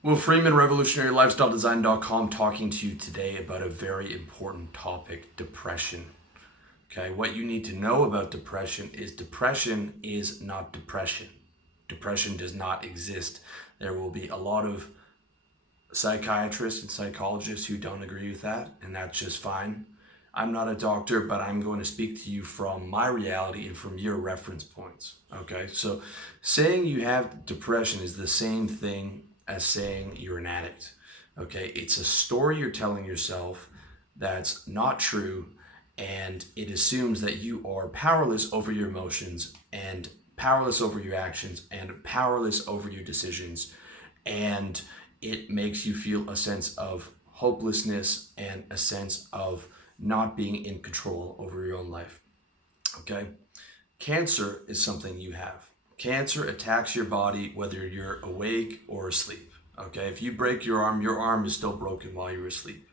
Will Freeman, RevolutionaryLifestyleDesign.com, talking to you today about a very important topic, depression. Okay, what you need to know about depression is not depression. Depression does not exist. There will be a lot of psychiatrists and psychologists who don't agree with that, and that's just fine. I'm not a doctor, but I'm going to speak to you from my reality and from your reference points. Okay, so saying you have depression is the same thing as saying you're an addict. Okay, it's a story you're telling yourself that's not true, and it assumes that you are powerless over your emotions and powerless over your actions and powerless over your decisions, and it makes you feel a sense of hopelessness and a sense of not being in control over your own life. Okay? Cancer is something you have. Cancer attacks your body whether you're awake or asleep. Okay? If you break your arm is still broken while you're asleep.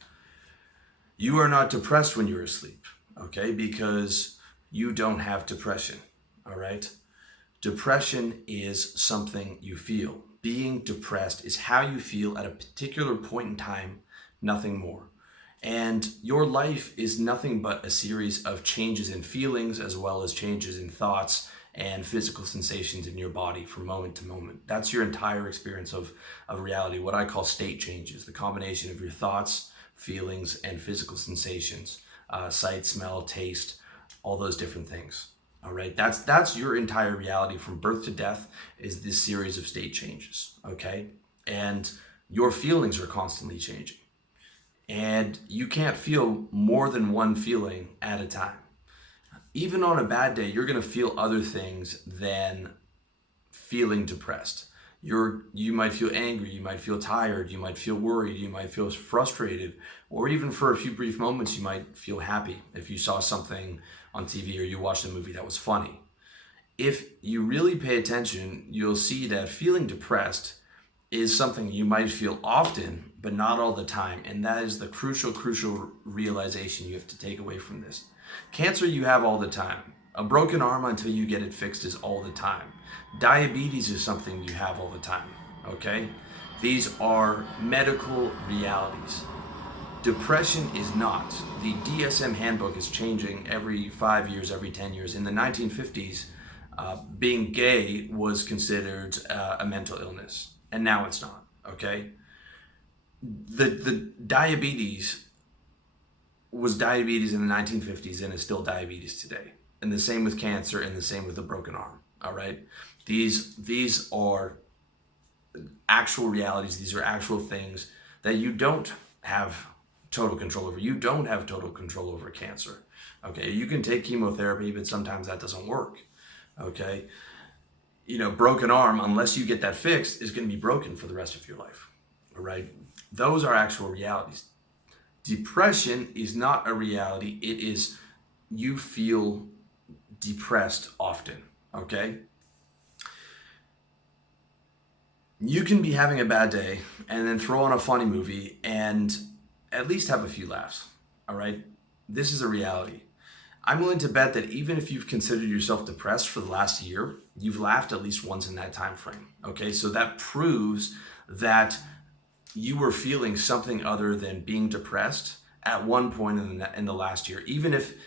You are not depressed when you're asleep, okay? Because you don't have depression, all right? Depression is something you feel. Being depressed is how you feel at a particular point in time, nothing more. And your life is nothing but a series of changes in feelings as well as changes in thoughts and physical sensations in your body from moment to moment. That's your entire experience of reality, what I call state changes, the combination of your thoughts, feelings, and physical sensations, sight, smell, taste, all those different things. All right, that's your entire reality from birth to death is this series of state changes, okay? And your feelings are constantly changing. And you can't feel more than one feeling at a time. Even on a bad day, you're going to feel other things than feeling depressed. You might feel angry, you might feel tired, you might feel worried, you might feel frustrated, or even for a few brief moments, you might feel happy if you saw something on TV or you watched a movie that was funny. If you really pay attention, you'll see that feeling depressed is something you might feel often, but not all the time. And that is the crucial realization you have to take away from this. Cancer you have all the time. A broken arm until you get it fixed is all the time. Diabetes is something you have all the time, okay? These are medical realities. Depression is not. The DSM handbook is changing every 5 years, every 10 years. In the 1950s, being gay was considered a mental illness, and now it's not, okay? The diabetes was diabetes in the 1950s and is still diabetes today. And the same with cancer and the same with a broken arm, all right? These are actual realities. These are actual things that you don't have total control over. You don't have total control over cancer, okay? You can take chemotherapy, but sometimes that doesn't work, okay? You know, broken arm, unless you get that fixed, is going to be broken for the rest of your life, all right? Those are actual realities. Depression is not a reality. It is you feel depressed often, okay? You can be having a bad day and then throw on a funny movie and at least have a few laughs, all right? This is a reality. I'm willing to bet that even if you've considered yourself depressed for the last year, you've laughed at least once in that time frame, okay? So that proves that you were feeling something other than being depressed at one point in the last year. Even if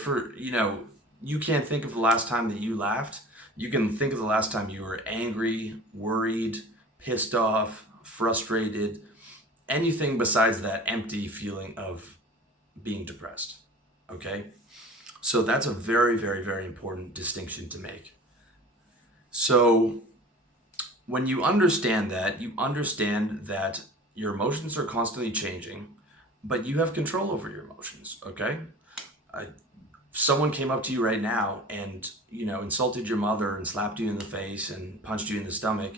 for, you can't think of the last time that you laughed, you can think of the last time you were angry, worried, pissed off, frustrated, anything besides that empty feeling of being depressed, okay? So that's a very, very, very important distinction to make. So when you understand that, you understand that your emotions are constantly changing, but you have control over your emotions, okay? Someone came up to you right now and, insulted your mother and slapped you in the face and punched you in the stomach,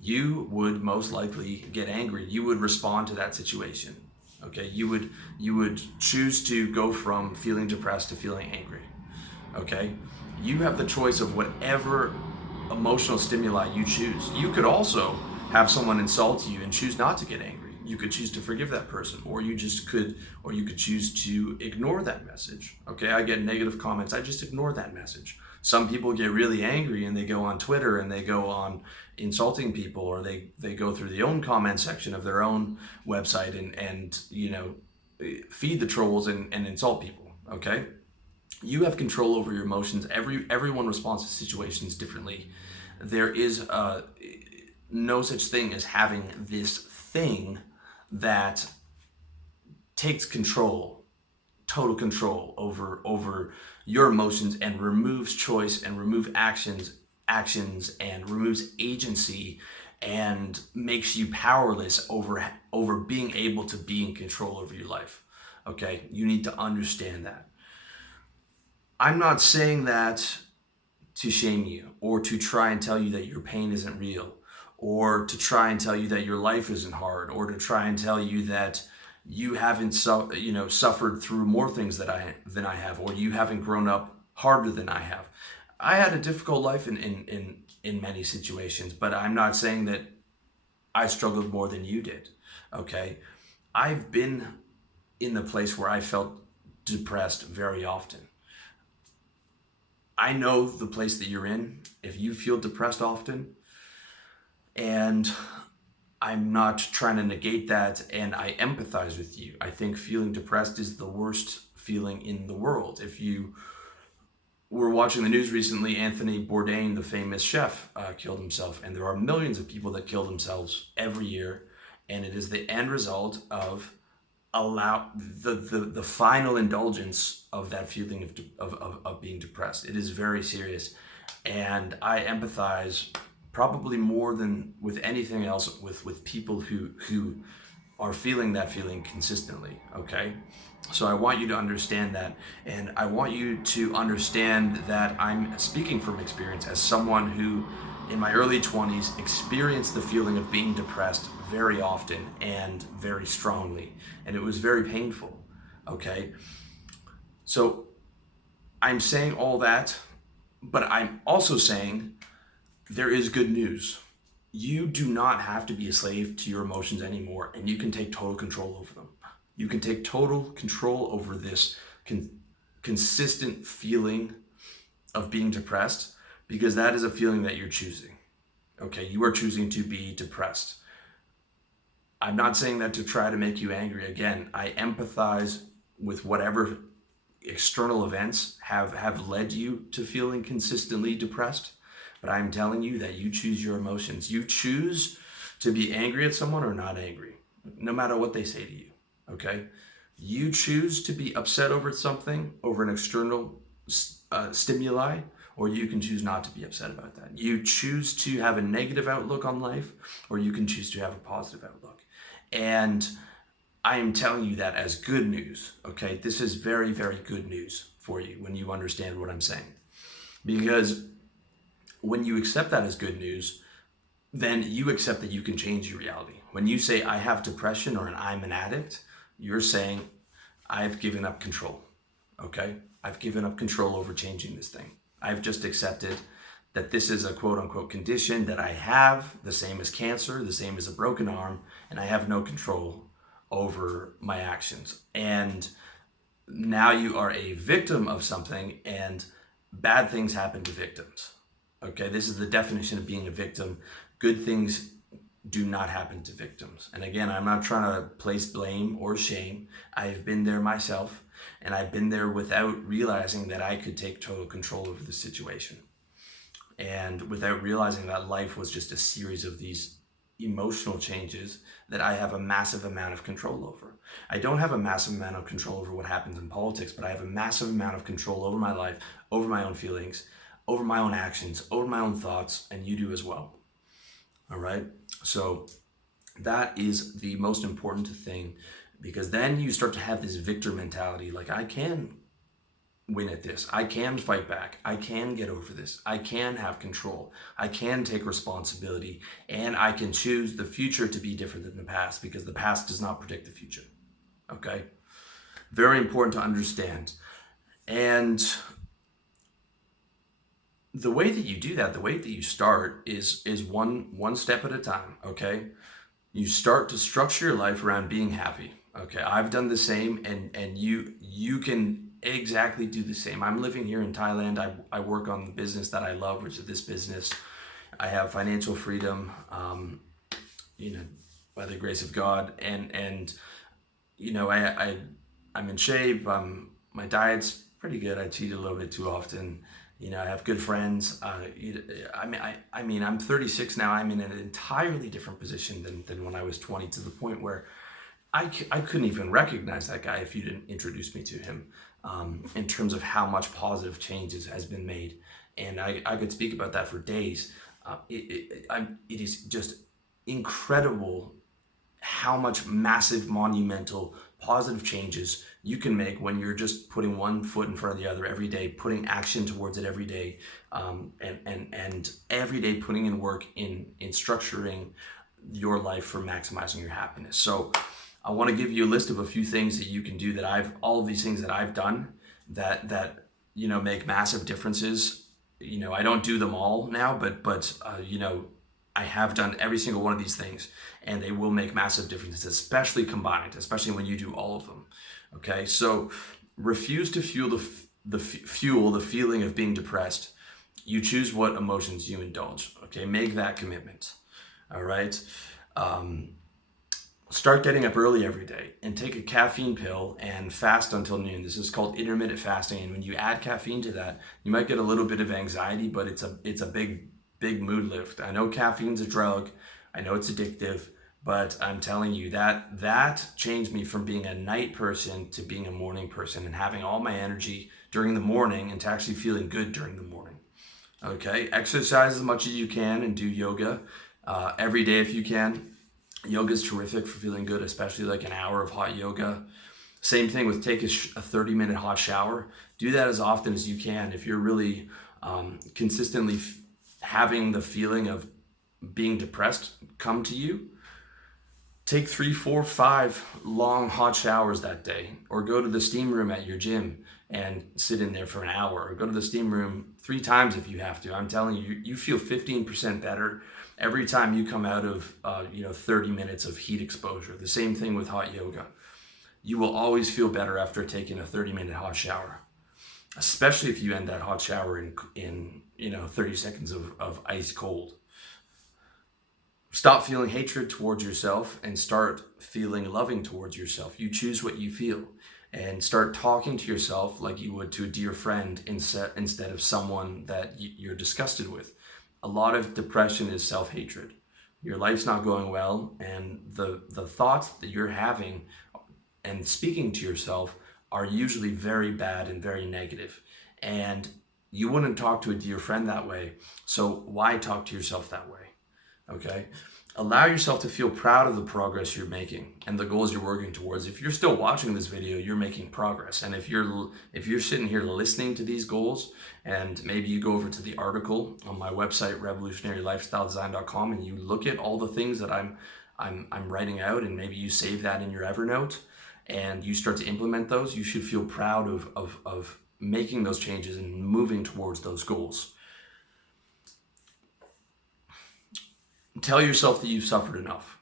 you would most likely get angry. You would respond to that situation, okay? You would choose to go from feeling depressed to feeling angry, okay? You have the choice of whatever emotional stimuli you choose. You could also have someone insult you and choose not to get angry. You could choose to forgive that person, or you could choose to ignore that message. Okay, I get negative comments, I just ignore that message. Some people get really angry and they go on Twitter and they go on insulting people, or they go through the own comment section of their own website and feed the trolls and insult people. Okay, you have control over your emotions. Everyone responds to situations differently. There is no such thing as having this thing that takes control, total control over your emotions, and removes choice and remove actions and removes agency and makes you powerless over being able to be in control over your life. Okay, you need to understand that. I'm not saying that to shame you, or to try and tell you that your pain isn't real, or to try and tell you that your life isn't hard, or to try and tell you that you haven't suffered through more things than I have, or you haven't grown up harder than I have. I had a difficult life in many situations, but I'm not saying that I struggled more than you did. Okay, I've been in the place where I felt depressed very often. I know the place that you're in if you feel depressed often, and I'm not trying to negate that, and I empathize with you. I think feeling depressed is the worst feeling in the world. If you were watching the news recently, Anthony Bourdain, the famous chef, killed himself, and there are millions of people that kill themselves every year, and it is the end result of the final indulgence of that feeling of being depressed. It is very serious, and I empathize probably more than with anything else with people who are feeling that feeling consistently. Okay, so I want you to understand that, and I want you to understand that I'm speaking from experience as someone who in my early 20s experienced the feeling of being depressed very often and very strongly, and it was very painful. Okay, so I'm saying all that, but I'm also saying there is good news. You do not have to be a slave to your emotions anymore, and you can take total control over them. You can take total control over this consistent feeling of being depressed, because that is a feeling that you're choosing. Okay, you are choosing to be depressed. I'm not saying that to try to make you angry. Again, I empathize with whatever external events have led you to feeling consistently depressed. But I'm telling you that you choose your emotions. You choose to be angry at someone or not angry, no matter what they say to you. Okay? You choose to be upset over something, over an external stimuli, or you can choose not to be upset about that. You choose to have a negative outlook on life, or you can choose to have a positive outlook. And I am telling you that as good news. Okay? This is very, very good news for you when you understand what I'm saying. Because when you accept that as good news, then you accept that you can change your reality. When you say, I have depression, or I'm an addict, you're saying, I've given up control. Okay? I've given up control over changing this thing. I've just accepted that this is a quote unquote condition that I have, the same as cancer, the same as a broken arm, and I have no control over my actions. And now you are a victim of something, and bad things happen to victims. Okay, this is the definition of being a victim. Good things do not happen to victims. And again, I'm not trying to place blame or shame. I've been there myself, and I've been there without realizing that I could take total control over the situation. And without realizing that life was just a series of these emotional changes that I have a massive amount of control over. I don't have a massive amount of control over what happens in politics, but I have a massive amount of control over my life, over my own feelings, over my own actions, over my own thoughts, and you do as well. All right? So that is the most important thing, because then you start to have this victor mentality, like, I can win at this. I can fight back. I can get over this. I can have control. I can take responsibility, and I can choose the future to be different than the past, because the past does not predict the future. Okay? Very important to understand. And the way that you do that, the way that you start is one step at a time. Okay? You start to structure your life around being happy. Okay? I've done the same, and you can exactly do the same. I'm living here in Thailand. I work on the business that I love, which is this business. I have financial freedom, you know, by the grace of God, and you know, I'm in shape. My diet's pretty good. I cheat a little bit too often. You know, I have good friends. I mean, I'm 36 now. I'm in an entirely different position than when I was 20, to the point where I couldn't even recognize that guy if you didn't introduce me to him, in terms of how much positive changes has been made. And I could speak about that for days. It is just incredible how much massive, monumental, positive changes you can make when you're just putting one foot in front of the other every day, putting action towards it every day, and every day putting in work in structuring your life for maximizing your happiness. So I want to give you a list of a few things that you can do that all of these things that I've done that you know, make massive differences. You know, I don't do them all now, but you know, I have done every single one of these things, and they will make massive differences, especially combined, especially when you do all of them. Okay, so refuse to fuel the feeling of being depressed. You choose what emotions you indulge. Okay, make that commitment. All right. Start getting up early every day and take a caffeine pill and fast until noon. This is called intermittent fasting, and when you add caffeine to that, you might get a little bit of anxiety, but it's a big mood lift. I know caffeine's a drug. I know it's addictive, but I'm telling you that changed me from being a night person to being a morning person, and having all my energy during the morning, and to actually feeling good during the morning. Okay, exercise as much as you can and do yoga every day if you can. Yoga is terrific for feeling good, especially like an hour of hot yoga. Same thing with take a 30-minute hot shower. Do that as often as you can. If you're really consistently having the feeling of being depressed come to you, take 3, 4, 5 long hot showers that day, or go to the steam room at your gym and sit in there for an hour, or go to the steam room 3 times if you have to. I'm telling you, you feel 15% better every time you come out of 30 minutes of heat exposure. The same thing with hot yoga. You will always feel better after taking a 30-minute hot shower, especially if you end that hot shower in 30 seconds of ice cold. Stop feeling hatred towards yourself and start feeling loving towards yourself. You choose what you feel, and start talking to yourself like you would to a dear friend instead of someone that you're disgusted with. A lot of depression is self-hatred. Your life's not going well, and the thoughts that you're having and speaking to yourself are usually very bad and very negative. And you wouldn't talk to a dear friend that way, so why talk to yourself that way? Okay? Allow yourself to feel proud of the progress you're making and the goals you're working towards. If you're still watching this video, you're making progress. And if you're sitting here listening to these goals, and maybe you go over to the article on my website, revolutionarylifestyledesign.com, and you look at all the things that I'm writing out, and maybe you save that in your Evernote and you start to implement those, you should feel proud of making those changes and moving towards those goals. Tell yourself that you've suffered enough,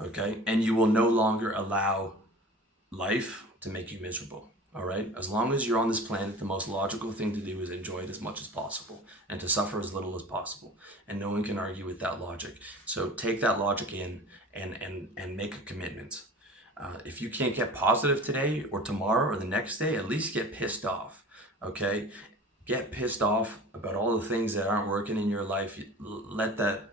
okay? And you will no longer allow life to make you miserable, all right? As long as you're on this planet, the most logical thing to do is enjoy it as much as possible and to suffer as little as possible. And no one can argue with that logic. So take that logic in and make a commitment. If you can't get positive today or tomorrow or the next day, at least get pissed off, okay? Get pissed off about all the things that aren't working in your life. Let that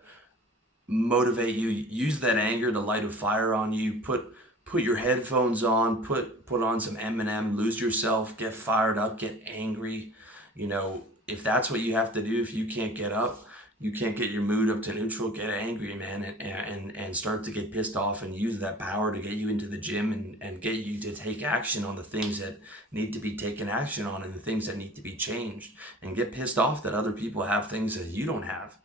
motivate you. Use that anger to light a fire on you. Put your headphones on, put on some Eminem, lose yourself, get fired up, get angry. You know, if that's what you have to do, if you can't get up, you can't get your mood up to neutral, get angry, man, and start to get pissed off, and use that power to get you into the gym and get you to take action on the things that need to be taken action on and the things that need to be changed, and get pissed off that other people have things that you don't have.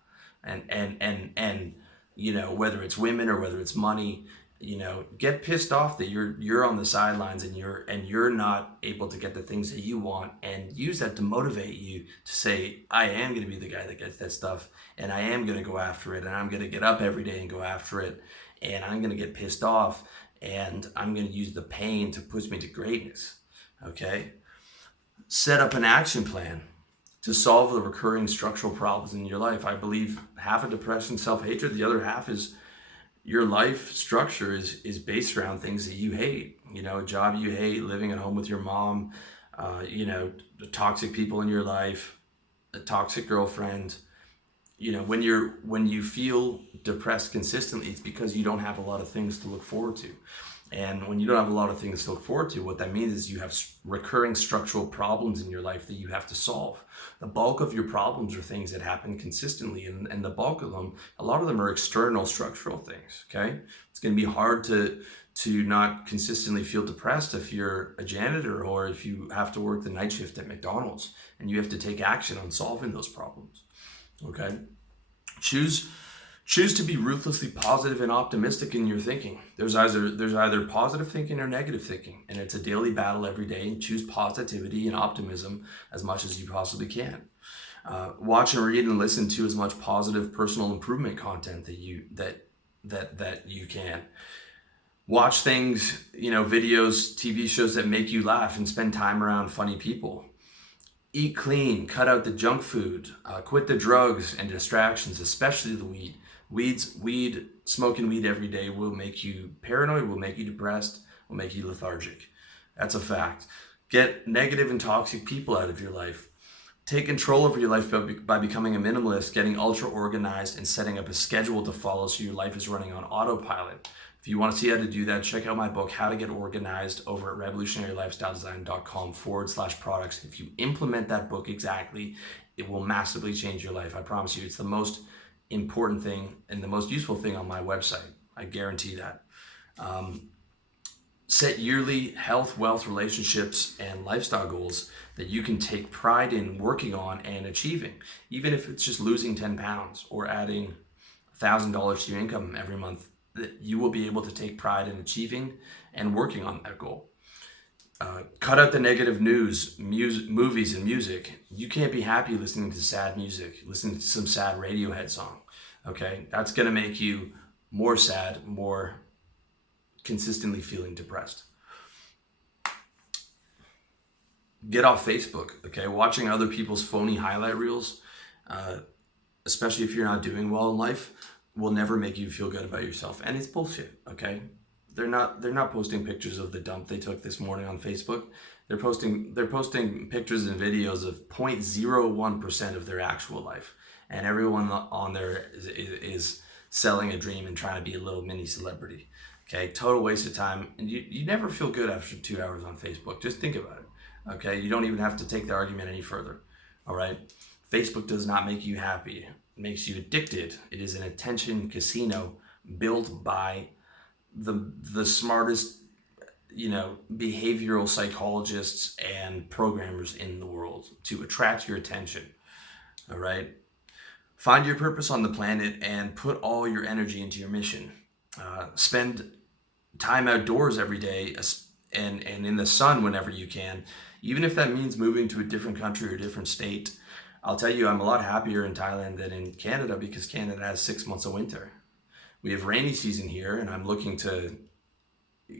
And you know, whether it's women or whether it's money, you know, get pissed off that you're on the sidelines and you're not able to get the things that you want, and use that to motivate you to say, I am going to be the guy that gets that stuff, and I am going to go after it, and I'm going to get up every day and go after it, and I'm going to get pissed off, and I'm going to use the pain to push me to greatness. Okay? set up an action plan to solve the recurring structural problems in your life. I believe half of depression, self-hatred, the other half is your life structure is based around things that you hate. A job you hate, living at home with your mom, the toxic people in your life, a toxic girlfriend. When you feel depressed consistently, it's because you don't have a lot of things to look forward to. And when you don't have a lot of things to look forward to, what that means is you have recurring structural problems in your life that you have to solve. The bulk of your problems are things that happen consistently, and the bulk of them, a lot of them are external structural things, okay? It's going to be hard to not consistently feel depressed if you're a janitor or if you have to work the night shift at McDonald's and you have to take action on solving those problems, okay? Choose to be ruthlessly positive and optimistic in your thinking. There's either positive thinking or negative thinking, and it's a daily battle every day. And choose positivity and optimism as much as you possibly can. Watch and read and listen to as much positive personal improvement content that you can. Watch things, videos, TV shows that make you laugh, and spend time around funny people. Eat clean, cut out the junk food, quit the drugs and distractions, especially the weed. Smoking weed every day will make you paranoid, will make you depressed, will make you lethargic. That's a fact. Get negative and toxic people out of your life. Take control over your life by becoming a minimalist, getting ultra organized, and setting up a schedule to follow so your life is running on autopilot. If you want to see how to do that, check out my book, How to Get Organized, over at revolutionarylifestyledesign.com/products. If you implement that book exactly, it will massively change your life. I promise you, it's the most important thing and the most useful thing on my website. I guarantee that. Set yearly health, wealth, relationships, and lifestyle goals that you can take pride in working on and achieving, even if it's just losing 10 pounds or adding $1,000 to your income every month. That you will be able to take pride in achieving and working on that goal. Cut out the negative news, movies, and music. You can't be happy listening to sad music, listening to some sad Radiohead song, okay? That's gonna make you more sad, more consistently feeling depressed. Get off Facebook, okay? Watching other people's phony highlight reels, especially if you're not doing well in life, will never make you feel good about yourself. And it's bullshit, okay? They're not posting pictures of the dump they took this morning on Facebook. They're posting pictures and videos of 0.01% of their actual life. And everyone on there is selling a dream and trying to be a little mini celebrity. Okay, total waste of time. And you never feel good after 2 hours on Facebook. Just think about it. Okay, you don't even have to take the argument any further. All right, Facebook does not make you happy. It makes you addicted. It is an attention casino built by the smartest, behavioral psychologists and programmers in the world to attract your attention. All right, find your purpose on the planet and put all your energy into your mission. Spend time outdoors every day and in the sun whenever you can, even if that means moving to a different country or a different state. I'll tell you, I'm a lot happier in Thailand than in Canada because Canada has 6 months of winter. We have rainy season here, and I'm looking to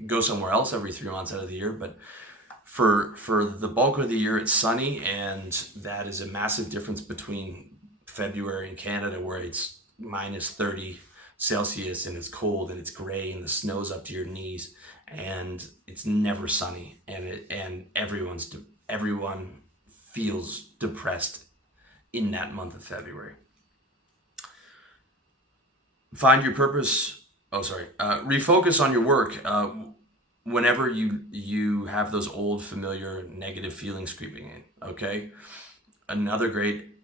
go somewhere else every 3 months out of the year. But for the bulk of the year, it's sunny, and that is a massive difference between February in Canada, where it's minus 30 Celsius and it's cold and it's gray and the snow's up to your knees and it's never sunny, and everyone feels depressed in that month of February. Find your purpose. Refocus on your work whenever you have those old familiar negative feelings creeping in. Okay, another great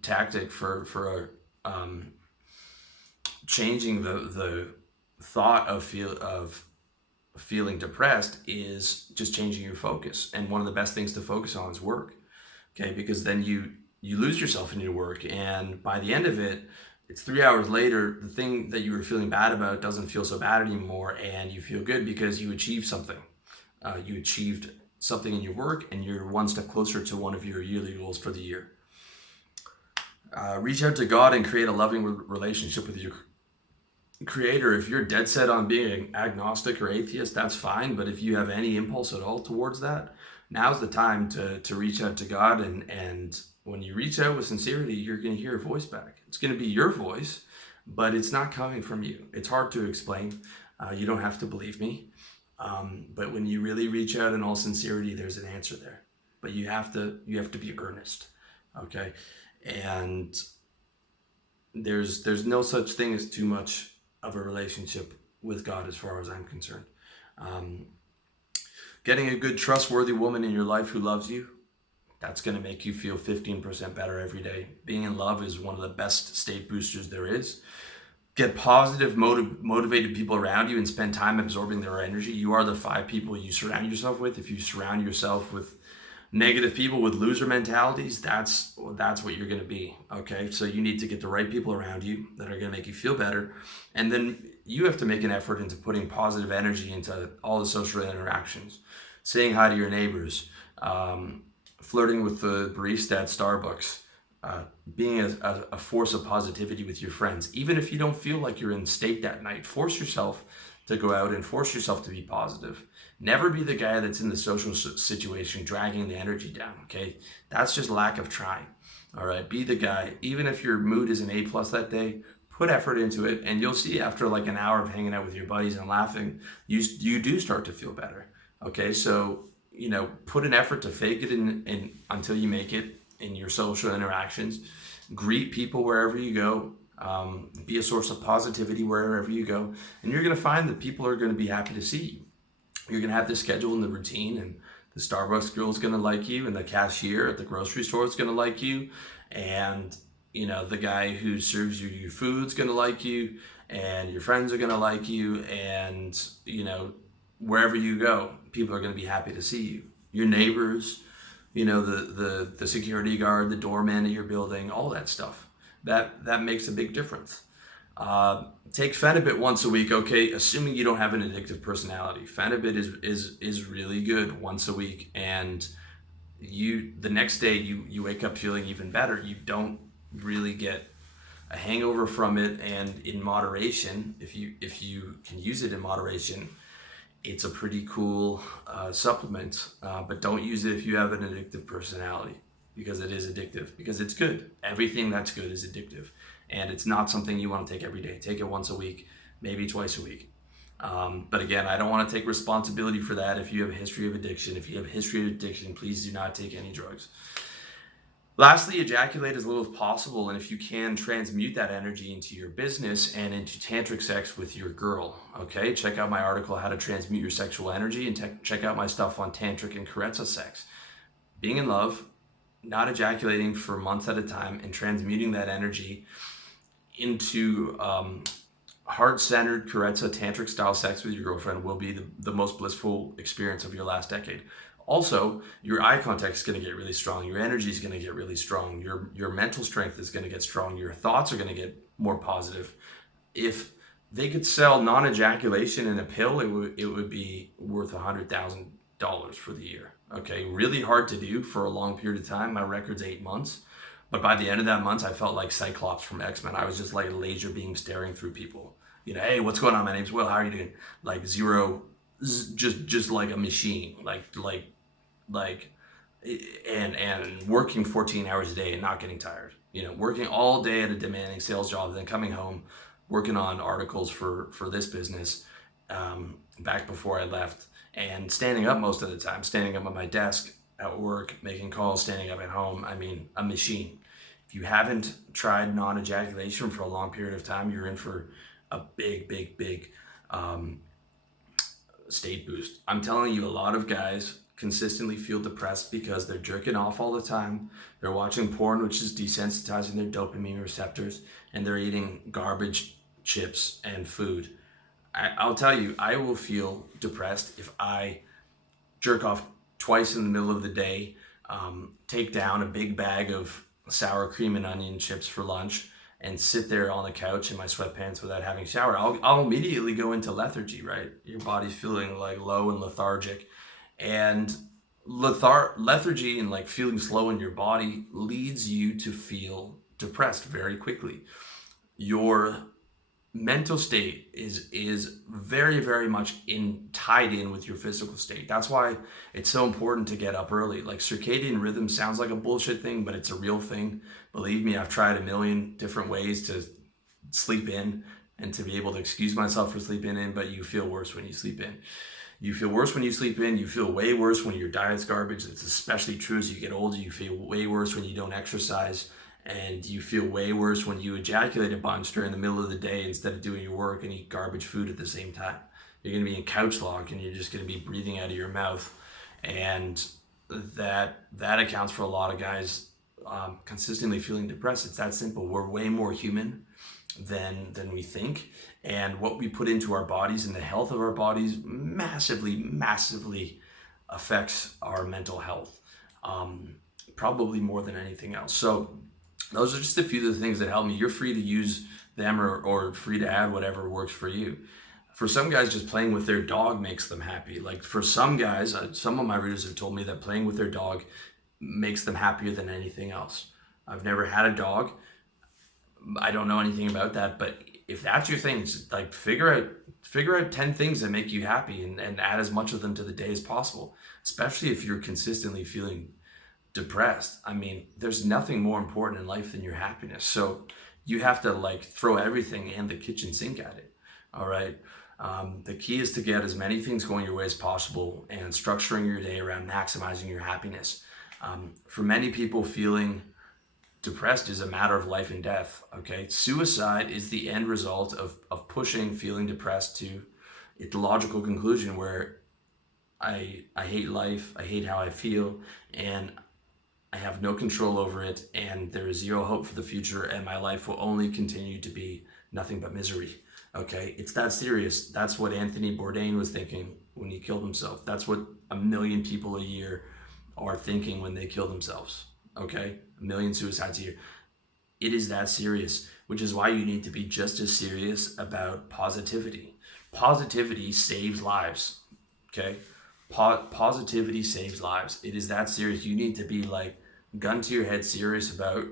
tactic for changing the thought of feeling depressed is just changing your focus. And one of the best things to focus on is work. Okay, because then you lose yourself in your work, and by the end of it, it's 3 hours later, the thing that you were feeling bad about doesn't feel so bad anymore, and you feel good because you achieved something. You achieved something in your work, and you're one step closer to one of your yearly goals for the year. Reach out to God and create a loving relationship with your Creator. If you're dead set on being agnostic or atheist, that's fine, but if you have any impulse at all towards that, now's the time to reach out to God. And when you reach out with sincerity, you're going to hear a voice back. It's going to be your voice, but it's not coming from you. It's hard to explain. You don't have to believe me. But when you really reach out in all sincerity, there's an answer there. But you have to be earnest. Okay. And there's no such thing as too much of a relationship with God as far as I'm concerned. Getting a good, trustworthy woman in your life who loves you, that's going to make you feel 15% better every day. Being in love is one of the best state boosters there is. Get positive, motivated people around you and spend time absorbing their energy. You are the 5 people you surround yourself with. If you surround yourself with negative people with loser mentalities, that's what you're going to be. Okay, so you need to get the right people around you that are going to make you feel better, and then you have to make an effort into putting positive energy into all the social interactions, saying hi to your neighbors, flirting with the barista at Starbucks, being a force of positivity with your friends. Even if you don't feel like you're in state that night, force yourself to go out and force yourself to be positive. Never be the guy that's in the social situation dragging the energy down, okay? That's just lack of trying, all right? Be the guy. Even if your mood is an A+ that day, put effort into it, and you'll see after like an hour of hanging out with your buddies and laughing, you do start to feel better, okay? So, put an effort to fake it in until you make it in your social interactions. Greet people wherever you go. Be a source of positivity wherever you go, and you're going to find that people are going to be happy to see you. You're going to have the schedule and the routine, and the Starbucks girl is going to like you, and the cashier at the grocery store is going to like you, and the guy who serves you your food is going to like you, and your friends are going to like you, and wherever you go, people are going to be happy to see you. Your neighbors, the security guard, the doorman at your building, all that stuff. That makes a big difference. Take Phenibut once a week, okay? Assuming you don't have an addictive personality. Phenibut is really good once a week, and the next day you wake up feeling even better. You don't really get a hangover from it, and in moderation, if you can use it in moderation, it's a pretty cool supplement. But don't use it if you have an addictive personality, because it is addictive, because it's good. Everything that's good is addictive, and it's not something you want to take every day. Take it once a week, maybe twice a week. But again, I don't want to take responsibility for that. If you have a history of addiction, please do not take any drugs. Lastly, ejaculate as little as possible, and if you can, transmute that energy into your business and into tantric sex with your girl, okay? Check out my article, How to Transmute Your Sexual Energy, and check out my stuff on tantric and carezza sex. Being in love, not ejaculating for months at a time, and transmuting that energy into heart-centered carezza tantric style sex with your girlfriend will be the most blissful experience of your last decade. Also, your eye contact is going to get really strong. Your energy is going to get really strong. Your mental strength is going to get strong. Your thoughts are going to get more positive. If they could sell non-ejaculation in a pill, it would be worth $100,000 for the year. Okay, really hard to do for a long period of time. My record's 8 months. But by the end of that month, I felt like Cyclops from X-Men. I was just like a laser beam staring through people. Hey, what's going on? My name's Will. How are you doing? Like zero, just like a machine. And working 14 hours a day and not getting tired. Working all day at a demanding sales job, then coming home, working on articles for this business back before I left, and standing up most of the time, standing up at my desk at work, making calls, standing up at home. I mean, a machine. If you haven't tried non-ejaculation for a long period of time, you're in for a big state boost. I'm telling you, a lot of guys consistently feel depressed because they're jerking off all the time, they're watching porn, which is desensitizing their dopamine receptors, and they're eating garbage chips and food. I'll tell you, I will feel depressed if I jerk off twice in the middle of the day, take down a big bag of sour cream and onion chips for lunch, and sit there on the couch in my sweatpants without having a shower. I'll immediately go into lethargy, right? Your body's feeling like low and lethargic. And lethargy and like feeling slow in your body leads you to feel depressed very quickly. Your mental state is very, very much tied in with your physical state. That's why it's so important to get up early. Like, circadian rhythm sounds like a bullshit thing, but it's a real thing. Believe me, I've tried a million different ways to sleep in and to be able to excuse myself for sleeping in, but you feel worse when you sleep in. You feel worse when you sleep in. You feel way worse when your diet's garbage. It's especially true as you get older. You feel way worse when you don't exercise. And you feel way worse when you ejaculate a bunch during the middle of the day instead of doing your work and eat garbage food at the same time. You're going to be in couch lock and you're just going to be breathing out of your mouth. And that accounts for a lot of guys consistently feeling depressed. It's that simple. We're way more human than we think. And what we put into our bodies and the health of our bodies massively affects our mental health, probably more than anything else. So those are just a few of the things that help me. You're free to use them or free to add whatever works for you. For some guys, just playing with their dog makes them happy. Like, for some guys, some of my readers have told me that playing with their dog makes them happier than anything else. I've never had a dog. I don't know anything about that, but if that's your thing, it's like figure out 10 things that make you happy and add as much of them to the day as possible, especially if you're consistently feeling depressed. I mean, there's nothing more important in life than your happiness. So you have to like throw everything and the kitchen sink at it. All right. The key is to get as many things going your way as possible and structuring your day around maximizing your happiness. For many people, feeling depressed is a matter of life and death. Okay. Suicide is the end result of pushing feeling depressed to its logical conclusion where I hate life, I hate how I feel, and I have no control over it, and there is zero hope for the future, and my life will only continue to be nothing but misery. Okay, it's that serious. That's what Anthony Bourdain was thinking when he killed himself. That's what 1 million people a year are thinking when they kill themselves. Okay, 1 million suicides a year. It is that serious, which is why you need to be just as serious about positivity. Positivity saves lives. Okay, positivity saves lives. It is that serious. You need to be like gun to your head serious about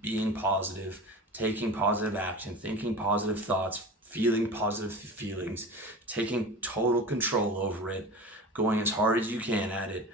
being positive, taking positive action, thinking positive thoughts, feeling positive feelings, taking total control over it, going as hard as you can at it.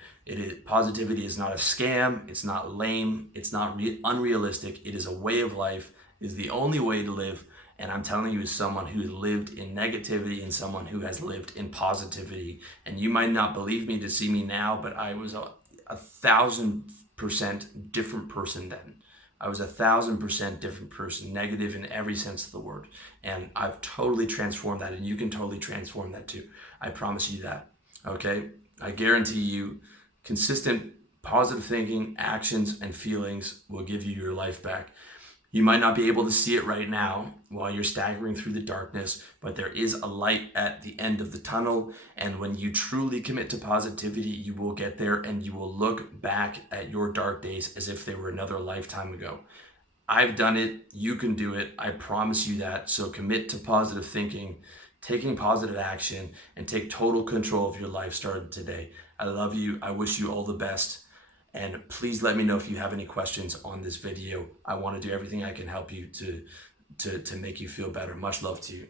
Positivity is not a scam. It's not lame. It's not unrealistic. It is a way of life. It is the only way to live. And I'm telling you, as someone who lived in negativity and someone who has lived in positivity. And you might not believe me to see me now, but I was a 1,000% different person then. I was a 1,000% different person, negative in every sense of the word. And I've totally transformed that, and you can totally transform that too. I promise you that. Okay? I guarantee you, consistent positive thinking, actions, and feelings will give you your life back. You might not be able to see it right now while you're staggering through the darkness, but there is a light at the end of the tunnel. And when you truly commit to positivity, you will get there, and you will look back at your dark days as if they were another lifetime ago. I've done it. You can do it. I promise you that. So commit to positive thinking, taking positive action, and take total control of your life starting today. I love you. I wish you all the best. And please let me know if you have any questions on this video. I want to do everything I can help you to make you feel better. Much love to you.